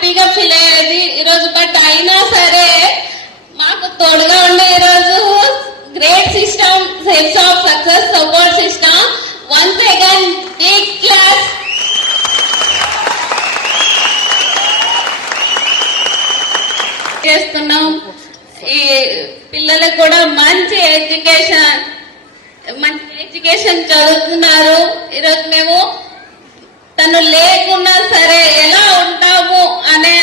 హ్యాపీగా ఫీల్ అయ్యేది ఈరోజు. బట్ అయినా సరే మాకు తోడుగా ఉండే ఈరోజు great system, sense of success support system. Once again big class. చేస్తున్నాం. ఈ పిల్లలకు కూడా మంచి ఎడ్యుకేషన్ చదువుతున్నారు. ఈరోజు మేము తను లేకున్నా సరే ఎలా ఉంటాము అనే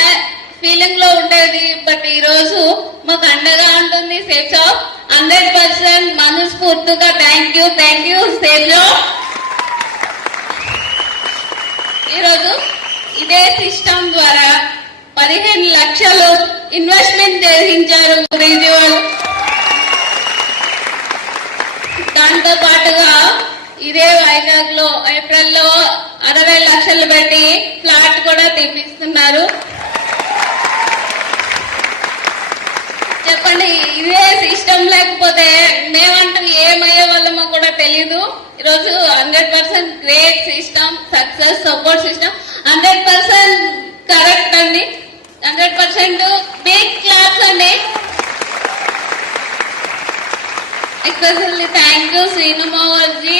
ఫీలింగ్ లో ఉండేది. బట్ ఈ రోజు మాకు అండగా ఉంటుంది సేఫ్ జాబ్. 100% మనస్ఫూర్తిగా థ్యాంక్ యూ సేఫ్ జాబ్. ఈరోజు ఇదే సిస్టమ్ ద్వారా 15 లక్షలు ఇన్వెస్ట్మెంట్ చేయించారు గురూజీ వాళ్ళు. దాంతో పాటుగా ఇదే వైజాగ్ లో ఏప్రిల్లో 60 లక్షలు పెట్టి ఫ్లాట్ కూడా తెప్పిస్తున్నారు. చెప్పండి, ఇదే సిస్టమ్ లేకపోతే మేమంటూ ఏమయ్యే వాళ్ళమో కూడా తెలీదు. ఈరోజు 100% great system, success support system. 100% correct అండి. 100% బిగ్ క్లాప్స్ అండి. ఎస్పెషల్లీ థ్యాంక్ యూ శ్రీనుమావర్జీ.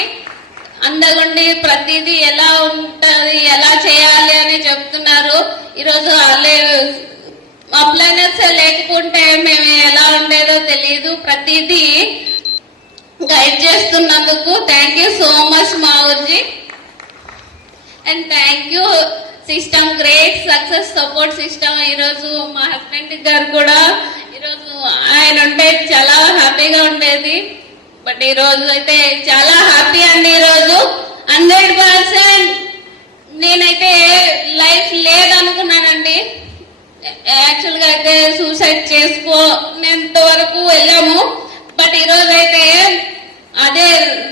అందగుండి ప్రతిదీ ఎలా ఉంటది, ఎలా చేయాలి అని చెప్తున్నారు. ఈరోజు అప్లైనర్స్ లేకుంటే మేము ఎలా ఉండేదో తెలియదు. ప్రతిదీ గైడ్ చేస్తున్నందుకు థ్యాంక్ యూ సో మచ్ మావర్జీ. And thank you system, great success support system. ఈరోజు మా హస్బెండ్ గారు కూడా ఈరోజు ఆయన ఉంటే చాలా హ్యాపీగా ఉండేది. బట్ ఈ రోజు అయితే చాలా హ్యాపీ అండి. ఈరోజు 100% నేనైతే లైఫ్ లేదనుకున్నానండి. యాక్చువల్ గా అయితే సూసైడ్ చేసుకోనేంత వరకు వెళ్ళాము. బట్ ఈ రోజు అయితే అదే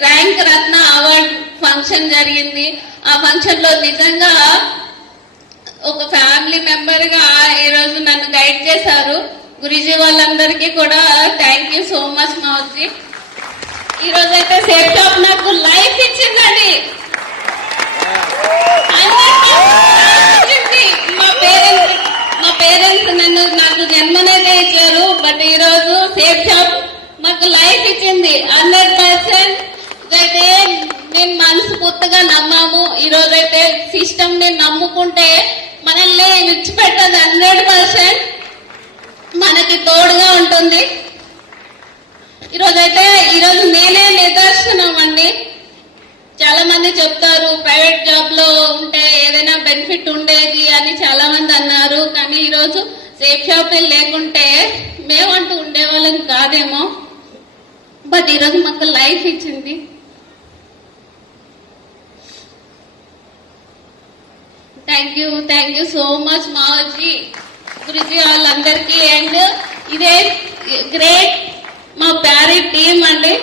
ర్యాంక్ రత్న అవార్డ్ ఫంక్షన్ జరిగింది. ఆ ఫంక్షన్ లో నిజంగా ఒక ఫ్యామిలీ మెంబర్ గా ఈరోజు నన్ను గైడ్ చేశారు. గురూజీ వాళ్ళందరికీ కూడా థ్యాంక్ యూ సో మచ్ మావజీ. ఈ రోజు అయితే సేఫ్ జాబ్ నాకు లైఫ్ ఇచ్చిందండి. మా పేరెంట్స్ నాకు జన్మనైతే ఇచ్చారు. బట్ ఈ రోజు సేఫ్ జాబ్ నాకు లైఫ్ ఇచ్చింది. 100% అయితే మేము మనస్ఫూర్తిగా నమ్మాము. ఈ రోజైతే సిస్టమ్ ని నమ్ముకుంటే మనల్ని విడిచిపెట్టదు. 100% మనకి తోడుగా ఉంటుంది. ఈరోజు నేనే నిదర్శనం అండి. చాలా మంది చెప్తారు ప్రైవేట్ జాబ్ లో ఉంటే ఏదైనా బెనిఫిట్ ఉండేది అని చాలా మంది అన్నారు. కానీ ఈరోజు సేఫ్ జాబ్ లేకుంటే మేమంటూ ఉండేవాళ్ళం కాదేమో. బట్ ఈరోజు మాకు లైఫ్ ఇచ్చింది. థ్యాంక్ యూ సో మచ్ మావజీ, గురూజీ వాళ్ళందరికీ. అండ్ ఇదే గ్రేట్ మా ప్యారీ టీమ్ అండి.